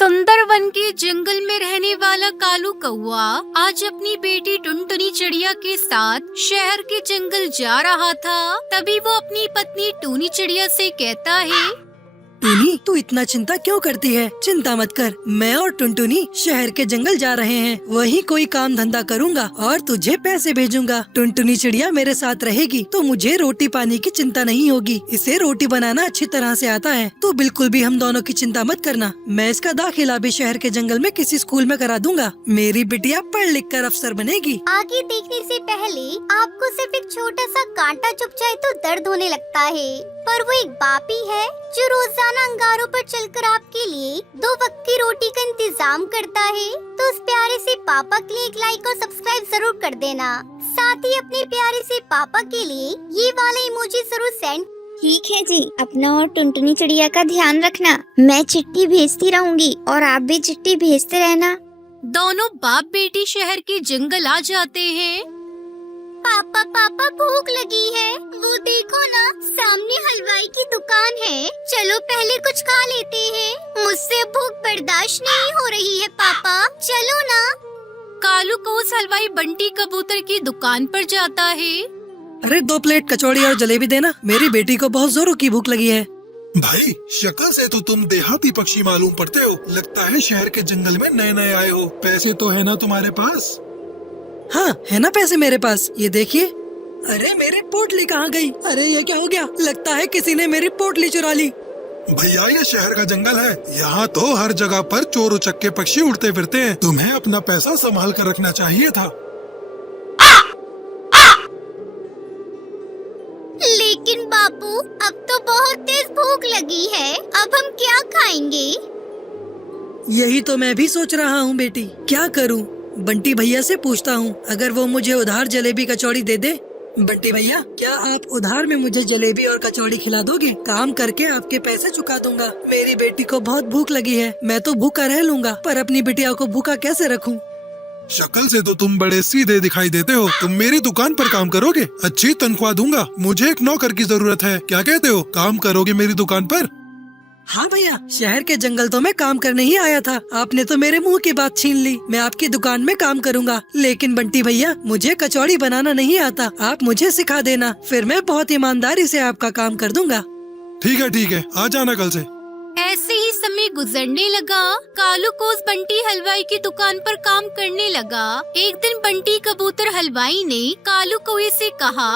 सुंदर वन के जंगल में रहने वाला कालू कौआ आज अपनी बेटी टुनटुनी चिड़िया के साथ शहर के जंगल जा रहा था। तभी वो अपनी पत्नी टूनी चिड़िया से कहता है, टूनी, तू इतना चिंता क्यों करती है? चिंता मत कर, मैं और टुनटुनी शहर के जंगल जा रहे हैं। वहीं कोई काम धंधा करूंगा और तुझे पैसे भेजूंगा। टुनटुनी चिड़िया मेरे साथ रहेगी तो मुझे रोटी पानी की चिंता नहीं होगी। इसे रोटी बनाना अच्छी तरह से आता है, तो बिल्कुल भी हम दोनों की चिंता मत करना। मैं इसका दाखिला भी शहर के जंगल में किसी स्कूल में करा दूंगा। मेरी बिटिया पढ़ लिख कर अफसर बनेगी। आगे देखने से पहले आपको सिर्फ एक छोटा सा कांटा चुभ जाए तो दर्द होने लगता है, पर वो एक बाप ही है जो रोजाना अंगारों पर चलकर आपके लिए 2 वक्त की रोटी का इंतजाम करता है। तो उस प्यारे से पापा के लिए एक लाइक और सब्सक्राइब जरूर कर देना। साथ ही अपने प्यारे से पापा के लिए ये वाला इमोजी जरूर सेंड। ठीक है जी, अपना और टुनटुनी चिड़िया का ध्यान रखना। मैं चिट्ठी भेजती रहूंगी और आप भी चिट्ठी भेजते रहना। दोनों बाप बेटी शहर के जंगल आ जाते हैं। पापा पापा भूख लगी है, वो देखो ना, सामने हलवाई की दुकान है। चलो पहले कुछ खा लेते हैं, मुझसे भूख बर्दाश्त नहीं हो रही है। पापा चलो ना। कालू को उस हलवाई बंटी कबूतर की दुकान पर जाता है। अरे 2 प्लेट कचौड़ी और जलेबी देना, मेरी बेटी को बहुत जोरों की भूख लगी है। भाई, शक्ल से तो तुम देहाती पक्षी मालूम पड़ते हो। लगता है शहर के जंगल में नए नए आए हो। पैसे तो है ना तुम्हारे पास? हाँ है ना पैसे मेरे पास, ये देखिए। अरे मेरी पोटली कहाँ गई? अरे ये क्या हो गया? लगता है किसी ने मेरी पोटली चुरा ली। भैया, ये शहर का जंगल है, यहाँ तो हर जगह पर चोर उचक्के पक्षी उड़ते फिरते हैं। तुम्हें अपना पैसा संभाल कर रखना चाहिए था। लेकिन बापू, अब तो बहुत तेज भूख लगी है, अब हम क्या खाएंगे? यही तो मैं भी सोच रहा हूँ बेटी, क्या करूँ? बंटी भैया से पूछता हूँ, अगर वो मुझे उधार जलेबी कचौड़ी दे दे। बंटी भैया, क्या आप उधार में मुझे जलेबी और कचौड़ी खिला दोगे? काम करके आपके पैसे चुका दूंगा। मेरी बेटी को बहुत भूख लगी है, मैं तो भूखा रह लूंगा, पर अपनी बिटिया को भूखा कैसे रखूं? शक्ल से तो तुम बड़े सीधे दिखाई देते हो। तुम मेरी दुकान पर काम करोगे? अच्छी तनख्वाह दूंगा। मुझे एक नौकर की जरूरत है, क्या कहते हो? काम करोगे मेरी दुकान पर? हाँ भैया, शहर के जंगल तो मैं काम करने ही आया था। आपने तो मेरे मुंह की बात छीन ली। मैं आपकी दुकान में काम करूंगा, लेकिन बंटी भैया, मुझे कचौड़ी बनाना नहीं आता। आप मुझे सिखा देना, फिर मैं बहुत ईमानदारी से आपका काम कर दूंगा। ठीक है, आ जाना कल से। ऐसे ही समय गुजरने लगा। कालू को उस बंटी हलवाई की दुकान पर काम करने लगा। एक दिन बंटी कबूतर हलवाई ने कालू कौए से कहा,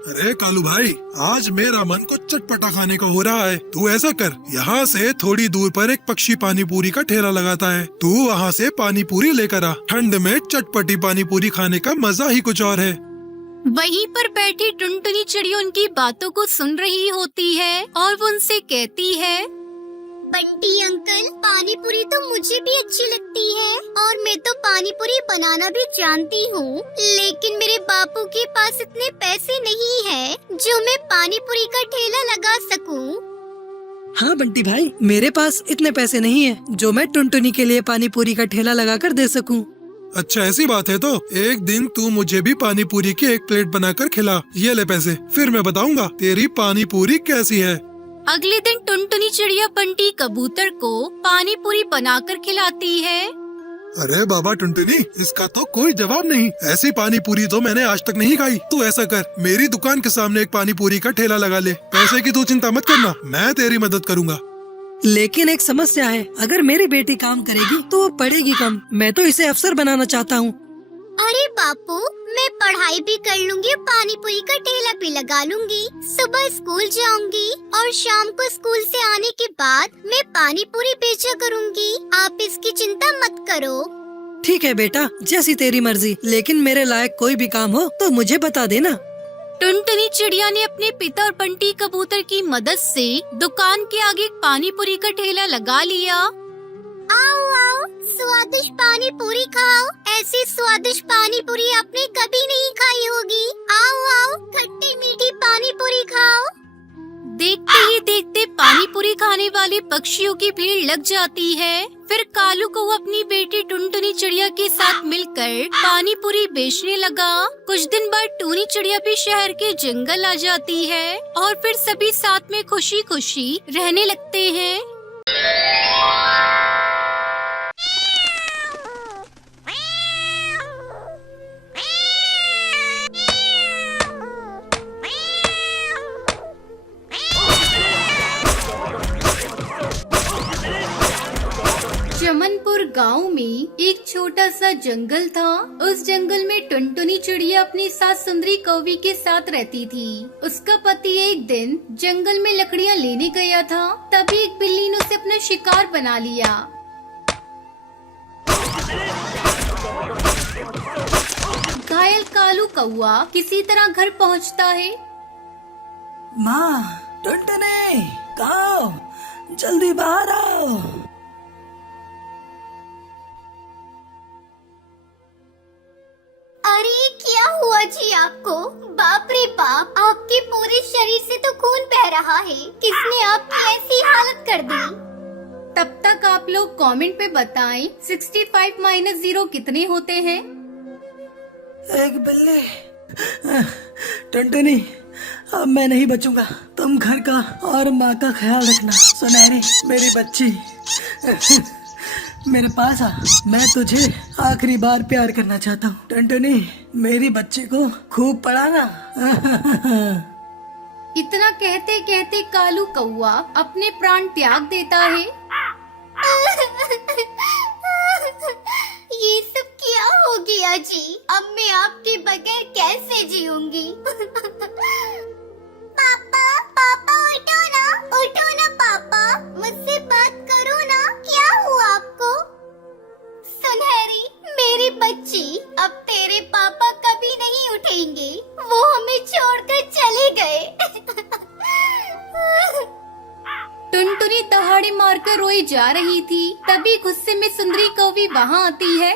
अरे कालू भाई, आज मेरा मन को चटपटा खाने का हो रहा है। तू ऐसा कर, यहाँ से थोड़ी दूर पर एक पक्षी पानी पूरी का ठेला लगाता है, तू वहाँ से पानी पूरी लेकर आ। ठंड में चटपटी पानी पूरी खाने का मजा ही कुछ और है। वहीं पर बैठी टुनटुनी चिड़िया उनकी बातों को सुन रही होती है और वो उनसे कहती है, बंटी अंकल, पानी पूरी तो मुझे भी अच्छी लगती है और मैं तो पानी पूरी बनाना भी जानती हूँ, लेकिन मेरे बापू के पास इतने पैसे नहीं है जो मैं पानी पूरी का ठेला लगा सकूँ। हाँ बंटी भाई, मेरे पास इतने पैसे नहीं है जो मैं टुनटुनी के लिए पानी पूरी का ठेला लगा कर दे सकूँ। अच्छा, ऐसी बात है तो एक दिन तू मुझे भी पानी पूरी की 1 प्लेट बनाकर खिला। ये ले पैसे, फिर मैं बताऊंगा तेरी पानी पूरी कैसी है। अगले दिन टुनटुनी चिड़िया बंटी कबूतर को पानी पूरी बनाकर खिलाती है। अरे बाबा टुनटुनी, इसका तो कोई जवाब नहीं। ऐसी पानी पूरी तो मैंने आज तक नहीं खाई। तू ऐसा कर, मेरी दुकान के सामने एक पानी पूरी का ठेला लगा ले। पैसे की तू चिंता मत करना, मैं तेरी मदद करूँगा। लेकिन एक समस्या है, अगर मेरी बेटी काम करेगी तो वो पढ़ेगी कम। मैं तो इसे अफसर बनाना चाहता हूँ। अरे बापू, मैं पढ़ाई भी कर लूंगी, पानी पूरी का ठेला भी लगा लूंगी। सुबह स्कूल जाऊंगी और शाम को स्कूल से आने के बाद मैं पानी पूरी बेचा करूंगी। आप इसकी चिंता मत करो। ठीक है बेटा, जैसी तेरी मर्जी, लेकिन मेरे लायक कोई भी काम हो तो मुझे बता देना। टुनटुनी चिड़िया ने अपने पिता और बंटी कबूतर की मदद से दुकान के आगे एक पानी पूरी का ठेला लगा लिया। आओ आओ, स्वादिष्ट पानी पूरी खाओ। ऐसी स्वादिष्ट पानी पूरी आपने कभी नहीं खाई होगी। आओ आओ, खट्टी मीठी पानी पूरी खाओ। देखते ही देखते पानी पूरी खाने वाले पक्षियों की भीड़ लग जाती है। फिर कालू को अपनी बेटी टुनटुनी चिड़िया के साथ मिलकर पानी पूरी बेचने लगा। कुछ दिन बाद टूनी चिड़िया भी शहर के जंगल आ जाती है और फिर सभी साथ में खुशी खुशी रहने लगते हैं। गांव में एक छोटा सा जंगल था। उस जंगल में टुनटुनी चिड़िया अपनी सास सुंदरी कौवी के साथ रहती थी। उसका पति एक दिन जंगल में लकड़ियां लेने गया था, तभी एक बिल्ली ने उसे अपना शिकार बना लिया। घायल कालू कौआ किसी तरह घर पहुंचता है। माँ, टुनटुनी, कहाँ हो? जल्दी बाहर आओ। अरे क्या हुआ जी आपको? बाप रे बाप, आपके पूरे शरीर से तो खून बह रहा है। किसने आपकी ऐसी हालत कर दी? तब तक आप लोग कमेंट पे बताएं 65 - 0 कितने होते हैं। एक बिल्ली। टुनटुनी, अब मैं नहीं बचूंगा। तुम घर का और माँ का ख्याल रखना। सुनहरी, मेरी बच्ची, मेरे पास आ। मैं तुझे आखिरी बार प्यार करना चाहता हूँ। टुनटुनी, मेरी बच्ची को खूब पढ़ाना। इतना कहते कहते कालू कौआ अपने प्राण त्याग देता है। ये सब क्या हो गया जी? अब मैं आपके बगैर कैसे जीऊंगी? पापा, पापा उठो ना पापा, मुझसे बात करो ना। क्या हुआ आपको? सुनहरी, मेरी बच्ची, अब तेरे पापा कभी नहीं उठेंगे। वो हमें छोड़कर चले गए। टुनटुनी दहाड़े मारकर रोई जा रही थी, तभी गुस्से में सुंदरी कौवी वहाँ आती है।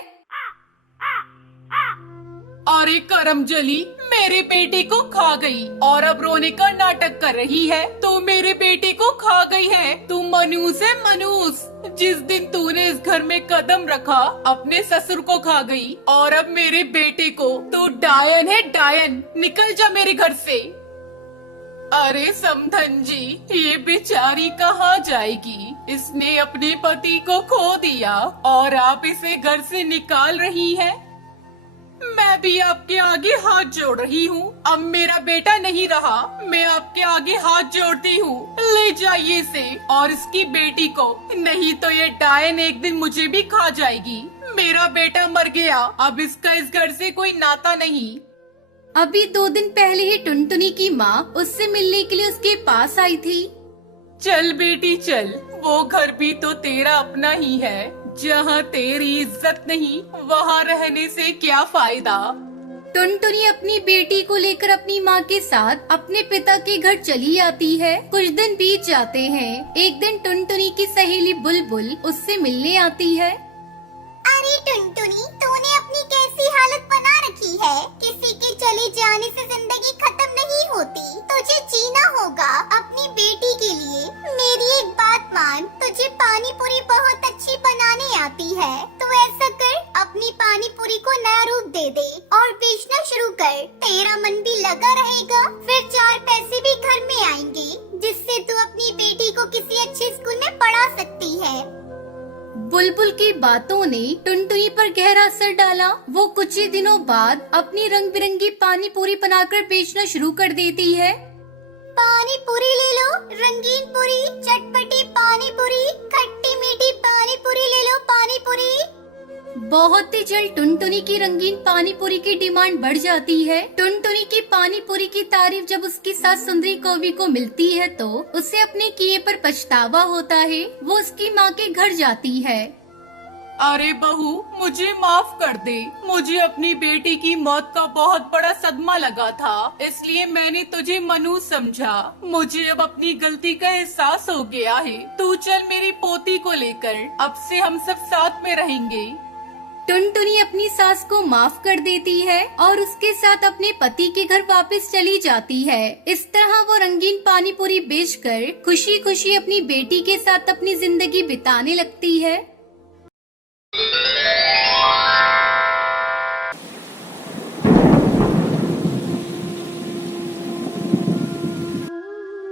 अरे करमजली, मेरे बेटे को खा गई और अब रोने का नाटक कर रही है। तू मेरे बेटे को खा गई है। तू मनूस है, मनूस। जिस दिन तूने इस घर में कदम रखा, अपने ससुर को खा गई और अब मेरे बेटे को। तू डायन है, डायन। निकल जा मेरे घर से। अरे समधन जी, ये बेचारी कहाँ जाएगी? इसने अपने पति को खो दिया और आप इसे घर से निकाल रही हैं। मैं भी आपके आगे हाथ जोड़ रही हूँ। अब मेरा बेटा नहीं रहा, मैं आपके आगे हाथ जोड़ती हूँ। ले जाइए इसे और इसकी बेटी को, नहीं तो ये डायन एक दिन मुझे भी खा जाएगी। मेरा बेटा मर गया, अब इसका इस घर से कोई नाता नहीं। अभी 2 दिन पहले ही टुनटुनी की माँ उससे मिलने के लिए उसके पास आई थी। चल बेटी चल, वो घर भी तो तेरा अपना ही है। जहाँ तेरी इज्जत नहीं, वहाँ रहने से क्या फायदा। टुनटुनी अपनी बेटी को लेकर अपनी माँ के साथ अपने पिता के घर चली आती है। कुछ दिन बीत जाते हैं। एक दिन टुनटुनी की सहेली बुलबुल उससे मिलने आती है। अरे टुनटुनी, तूने अपनी कैसी हालत बना रखी है? किसी के चले जाने से जिंदगी खत्म नहीं होती। तुझे जीना होगा अपनी बेटी के लिए। मेरी एक बात मान, तुझे पानी पूरी बहुत अच्छी बनाने आती है। तू ऐसा कर, अपनी पानी पूरी को नया रूप दे दे और बेचना शुरू कर। तेरा मन भी लगा रहेगा, फिर 4 पैसे भी घर में आएंगे, जिससे तू अपनी बेटी को किसी अच्छे स्कूल में पढ़ा सकती है। बुलबुल की बातों ने टुनटुनी पर गहरा असर डाला। वो कुछ ही दिनों बाद अपनी रंग बिरंगी पानी पूरी बनाकर बेचना शुरू कर देती है। पानी पूरी ले लो, रंगीन पूरी, चटपटी पानी पूरी, खट्टी मीठी पानी पूरी ले लो, पानी पूरी। बहुत ही जल्द टुनटुनी की रंगीन पानी पूरी की डिमांड बढ़ जाती है। टुनटुनी की पानी पूरी की तारीफ जब उसकी सास सुंदरी कौवी को मिलती है तो उसे अपने किए पर पछतावा होता है। वो उसकी माँ के घर जाती है। अरे बहू, मुझे माफ कर दे। मुझे अपनी बेटी की मौत का बहुत बड़ा सदमा लगा था, इसलिए मैंने तुझे मनूस समझा। मुझे अब अपनी गलती का एहसास हो गया है। तू चल मेरी पोती को लेकर, अब से हम सब साथ में रहेंगे। टुनटुनी अपनी सास को माफ कर देती है और उसके साथ अपने पति के घर वापस चली जाती है। इस तरह वो रंगीन पानी पूरी बेचकर खुशी खुशी अपनी बेटी के साथ अपनी जिंदगी बिताने लगती है।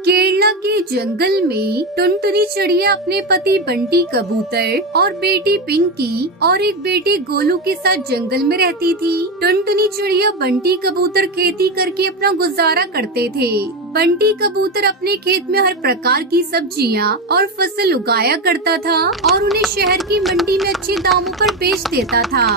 केरला के जंगल में टुनटुनी चिड़िया अपने पति बंटी कबूतर और बेटी पिंकी और एक बेटे गोलू के साथ जंगल में रहती थी। टुनटुनी चिड़िया बंटी कबूतर खेती करके अपना गुजारा करते थे। बंटी कबूतर अपने खेत में हर प्रकार की सब्जियां और फसल उगाया करता था और उन्हें शहर की मंडी में अच्छे दामों पर बेच देता था।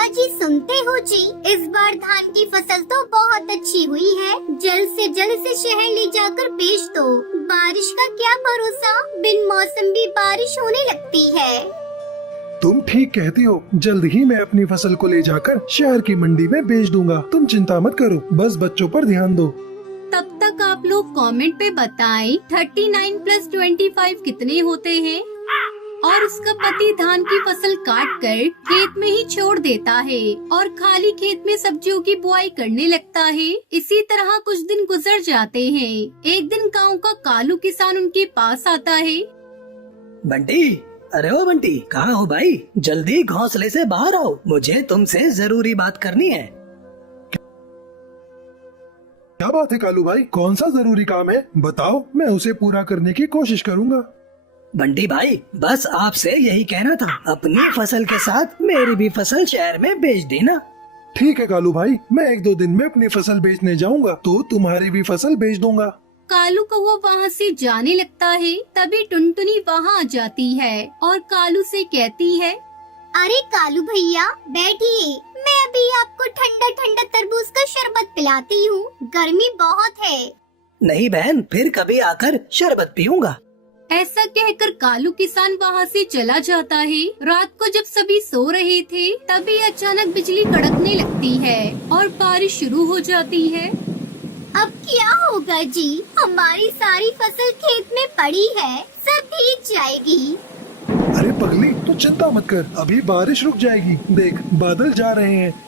अजी सुनते हो जी, इस बार धान की फसल तो बहुत अच्छी हुई है। जल्द से जल्द से शहर ले जाकर बेच दो। बारिश का क्या भरोसा, बिन मौसम भी बारिश होने लगती है। तुम ठीक कहती हो, जल्द ही मैं अपनी फसल को ले जाकर शहर की मंडी में बेच दूंगा। तुम चिंता मत करो, बस बच्चों पर ध्यान दो। तब तक आप लोग कमेंट पे बताएं 39 + 25 कितने होते हैं। और उसका पति धान की फसल काट कर खेत में ही छोड़ देता है और खाली खेत में सब्जियों की बुआई करने लगता है। इसी तरह कुछ दिन गुजर जाते हैं। एक दिन गांव का कालू किसान उनके पास आता है। बंटी, अरे ओ बंटी, कहाँ हो भाई? जल्दी घोंसले से बाहर आओ, मुझे तुमसे जरूरी बात करनी है। क्या बात है कालू भाई, कौन सा जरूरी काम है? बताओ, मैं उसे पूरा करने की कोशिश करूंगा। बंटी भाई, बस आपसे यही कहना था, अपनी फसल के साथ मेरी भी फसल शहर में बेच देना। ठीक है कालू भाई, मैं 1-2 दिन में अपनी फसल बेचने जाऊंगा तो तुम्हारी भी फसल बेच दूंगा। कालू कौवा वहाँ से जाने लगता है। तभी टुनटुनी वहाँ आ जाती है और कालू से कहती है, अरे कालू भैया बैठिए, मैं अभी आपको ठंडा ठंडा तरबूज का शरबत पिलाती हूँ। गर्मी बहुत है। नहीं बहन, फिर कभी आकर शरबत पीऊंगा। ऐसा कहकर कालू किसान वहाँ से चला जाता है। रात को जब सभी सो रहे थे तभी अचानक बिजली कड़कने लगती है और बारिश शुरू हो जाती है। अब क्या होगा जी, हमारी सारी फसल खेत में पड़ी है, सब भीग जाएगी। अरे पगली, तू चिंता मत कर, अभी बारिश रुक जाएगी। देख, बादल जा रहे हैं।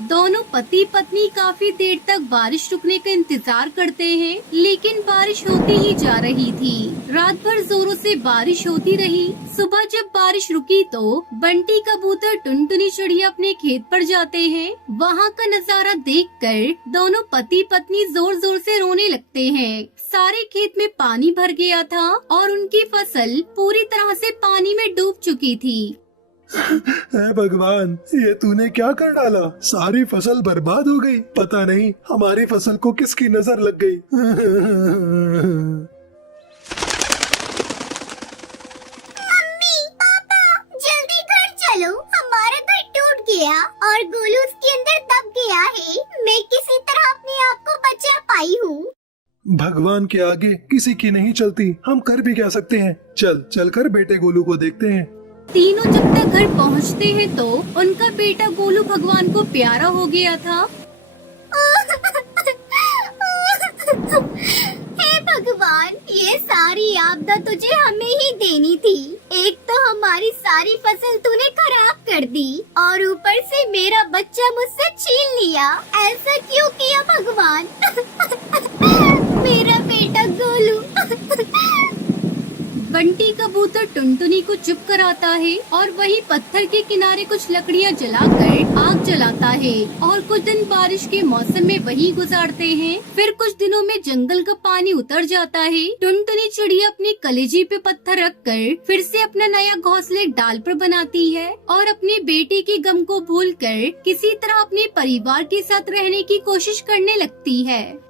दोनों पति पत्नी काफी देर तक बारिश रुकने का इंतजार करते हैं, लेकिन बारिश होती ही जा रही थी। रात भर जोरों से बारिश होती रही। सुबह जब बारिश रुकी तो बंटी कबूतर टुनटुनी चिड़िया अपने खेत पर जाते हैं। वहाँ का नजारा देखकर दोनों पति पत्नी जोर जोर से रोने लगते हैं। सारे खेत में पानी भर गया था और उनकी फसल पूरी तरह से पानी में डूब चुकी थी। हे भगवान, ये तूने क्या कर डाला? सारी फसल बर्बाद हो गई। पता नहीं हमारी फसल को किसकी नजर लग गई। मम्मी, पापा, जल्दी घर चलो, हमारा घर टूट गया और गोलू उसके अंदर दब गया है। मैं किसी तरह अपने आप को बचा पाई हूँ। भगवान के आगे किसी की नहीं चलती, हम कर भी क्या सकते हैं। चलकर बेटे गोलू को देखते हैं। तीनों जब तक घर पहुंचते हैं तो उनका बेटा गोलू भगवान को प्यारा हो गया था। हे भगवान, ये सारी आपदा तुझे हमें ही देनी थी। एक तो हमारी सारी फसल तूने खराब कर दी और ऊपर से मेरा बच्चा मुझसे छीन लिया। ऐसा क्यों किया भगवान? मेरा बेटा गोलू। बंटी कबूतर टुनटुनी को चुप कराता है और वही पत्थर के किनारे कुछ लकड़ियां जलाकर आग जलाता है और कुछ दिन बारिश के मौसम में वही गुजारते हैं। फिर कुछ दिनों में जंगल का पानी उतर जाता है। टुनटुनी चिड़िया अपने कलेजी पे पत्थर रखकर फिर से अपना नया घोंसला एक डाल पर बनाती है और अपने बेटे के गम को भूलकर किसी तरह अपने परिवार के साथ रहने की कोशिश करने लगती है।